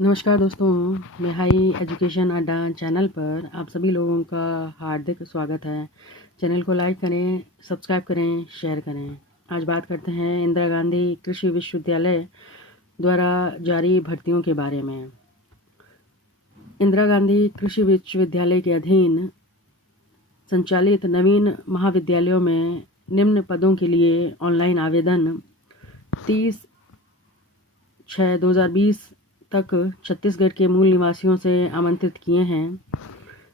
नमस्कार दोस्तों, मैं हाई एजुकेशन अड्डा चैनल पर आप सभी लोगों का हार्दिक स्वागत है। चैनल को लाइक करें, सब्सक्राइब करें, शेयर करें। आज बात करते हैं इंदिरा गांधी कृषि विश्वविद्यालय द्वारा जारी भर्तियों के बारे में। इंदिरा गांधी कृषि विश्वविद्यालय के अधीन संचालित नवीन महाविद्यालयों में निम्न पदों के लिए ऑनलाइन आवेदन 30/6/2020 तक छत्तीसगढ़ के मूल निवासियों से आमंत्रित किए हैं।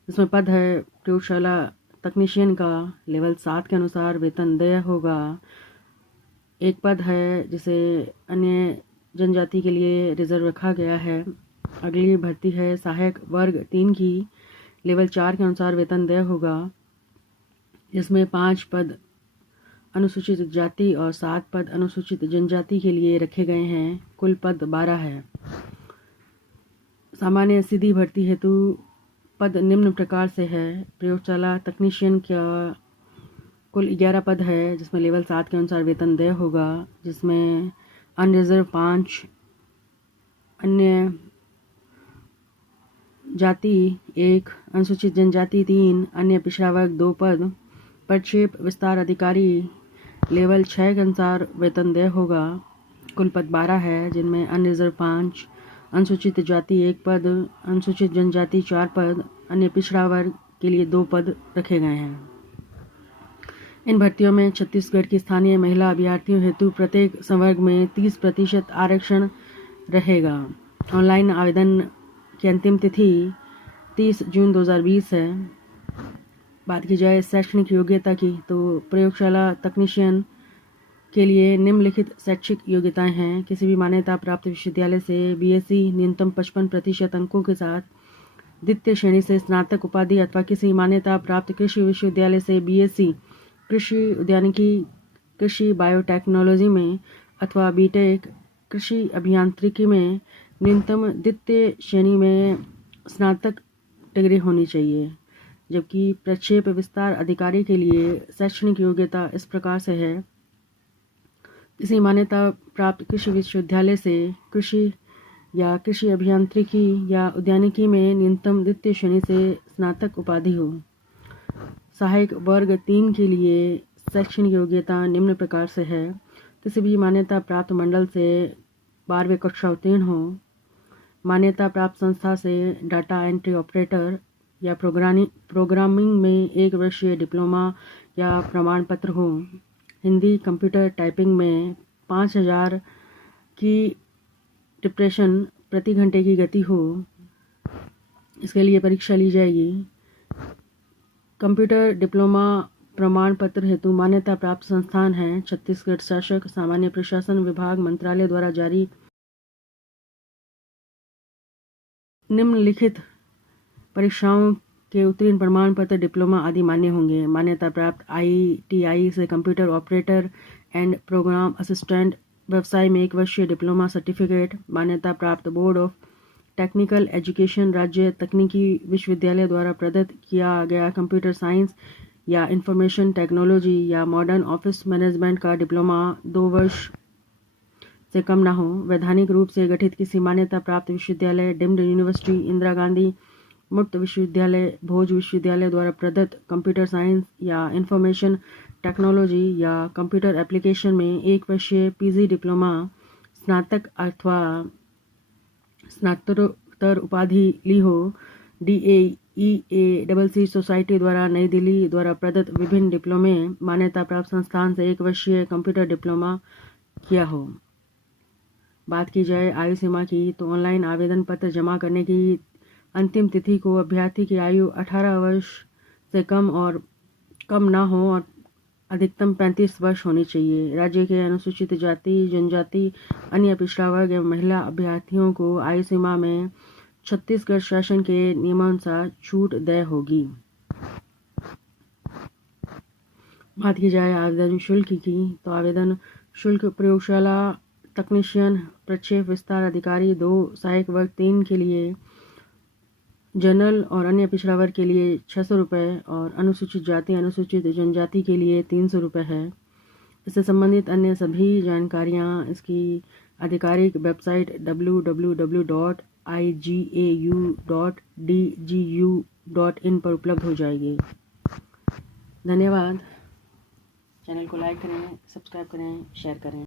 इसमें पद है प्रयोगशाला तकनीशियन का, लेवल 7 के अनुसार वेतन देय होगा। एक पद है जिसे अन्य जनजाति के लिए रिजर्व रखा गया है। अगली भर्ती है सहायक वर्ग 3 की, लेवल 4 के अनुसार वेतन देय होगा, जिसमें 5 पद अनुसूचित जाति और 7 पद अनुसूचित जनजाति के लिए रखे गए हैं। कुल पद 12 है। सामान्य सीधी भर्ती हेतु पद निम्न प्रकार से है। प्रयोगशाला तकनीशियन का कुल 11 पद है, जिसमें लेवल 7 के अनुसार वेतन देय होगा, जिसमें अनरिजर्व 5, अन्य जाति 1, अनुसूचित जनजाति 3, अन्य पिछड़ा वर्ग 2 पद। प्रक्षेप विस्तार अधिकारी लेवल 6 के अनुसार वेतन देय होगा। कुल पद 12 है, जिनमें अनरिजर्व 5, अनुसूचित जाति 1 पद, अनुसूचित जनजाति 4 पद, अन्य पिछड़ा वर्ग के लिए 2 पद रखे गए हैं। इन भर्तियों में छत्तीसगढ़ की स्थानीय महिला अभ्यर्थियों हेतु प्रत्येक संवर्ग में 30% आरक्षण रहेगा। ऑनलाइन आवेदन की अंतिम तिथि 30 जून 2020 है। बात की जाए शैक्षणिक योग्यता की, तो प्रयोगशाला तकनीशियन के लिए निम्नलिखित शैक्षिक योग्यताएं हैं। किसी भी मान्यता प्राप्त विश्वविद्यालय से बीएससी न्यूनतम 55% अंकों के साथ, द्वितीय श्रेणी से स्नातक उपाधि, अथवा किसी मान्यता प्राप्त कृषि विश्वविद्यालय से बीएससी कृषि उद्यानिकी, कृषि बायोटेक्नोलॉजी में, अथवा बीटेक कृषि अभियांत्रिकी में न्यूनतम द्वितीय श्रेणी में स्नातक डिग्री होनी चाहिए। जबकि प्रक्षेप विस्तार अधिकारी के लिए शैक्षणिक योग्यता इस प्रकार से है। किसी मान्यता प्राप्त कृषि विश्वविद्यालय से कृषि या कृषि अभियांत्रिकी या उद्यानिकी में न्यूनतम द्वितीय श्रेणी से स्नातक उपाधि हो। सहायक वर्ग 3 के लिए शैक्षणिक योग्यता निम्न प्रकार से है। किसी भी मान्यता प्राप्त मंडल से 12वीं कक्षा उत्तीर्ण हो। मान्यता प्राप्त संस्था से डाटा एंट्री ऑपरेटर या प्रोग्रामिंग में 1 वर्षीय डिप्लोमा या प्रमाण पत्र हो। हिंदी कंप्यूटर टाइपिंग में 5000 की डिप्रेशन प्रति घंटे की गति हो। इसके लिए परीक्षा ली जाएगी। कंप्यूटर डिप्लोमा प्रमाण पत्र हेतु मान्यता प्राप्त संस्थान हैं छत्तीसगढ़ शासक सामान्य प्रशासन विभाग मंत्रालय द्वारा जारी निम्नलिखित परीक्षाओं के उत्तीर्ण प्रमाण पत्र डिप्लोमा आदि मान्य होंगे। मान्यता प्राप्त ITI से computer operator and program assistant, व्यवसाय में 1 वर्षीय डिप्लोमा सर्टिफिकेट। मान्यता प्राप्त बोर्ड ऑफ टेक्निकल एजुकेशन राज्य तकनीकी विश्वविद्यालय द्वारा प्रदत्त किया गया कंप्यूटर साइंस या इंफॉर्मेशन टेक्नोलॉजी या मॉडर्न ऑफिस मैनेजमेंट का डिप्लोमा 2 वर्ष से कम न हो। वैधानिक रूप से गठित किसी मान्यता प्राप्त विश्वविद्यालय, डीम्ड यूनिवर्सिटी, इंदिरा गांधी मुक्त विश्वविद्यालय, भोज विश्वविद्यालय द्वारा प्रदत्त कंप्यूटर साइंस या इंफॉर्मेशन टेक्नोलॉजी या कंप्यूटर एप्लीकेशन में 1 वर्षीय PG डिप्लोमा, स्नातक अथवा स्नातकोत्तर उपाधि ली हो। DAEACC सोसाइटी द्वारा नई दिल्ली द्वारा प्रदत्त विभिन्न डिप्लोमे मान्यता प्राप्त संस्थान से 1 वर्षीय कंप्यूटर डिप्लोमा किया हो। बात की जाए आयु सीमा की, तो ऑनलाइन आवेदन पत्र जमा करने की अंतिम तिथि को अभ्यर्थी की आयु 18 वर्ष से कम ना हो और अधिकतम 35 वर्ष होनी चाहिए। राज्य के अनुसूचित जाति, जनजाति, अन्य पिछड़ा वर्ग एवं महिला अभ्यर्थियों को आयु सीमा में छत्तीसगढ़ शासन के नियमानुसार छूट देय होगी। बात की जाए आवेदन शुल्क की, तो आवेदन शुल्क प्रयोगशाला तकनीशियन, प्रक्षेप विस्तार अधिकारी 2, सहायक वर्ग 3 के लिए, जनरल और अन्य पिछड़ा वर्ग के लिए 600 रुपये और अनुसूचित जाति अनुसूचित जनजाति के लिए 300 रुपये है। इससे संबंधित अन्य सभी जानकारियाँ इसकी आधिकारिक वेबसाइट www.igau.dgu.in पर उपलब्ध हो जाएगी। धन्यवाद। चैनल को लाइक करें, सब्सक्राइब करें, शेयर करें।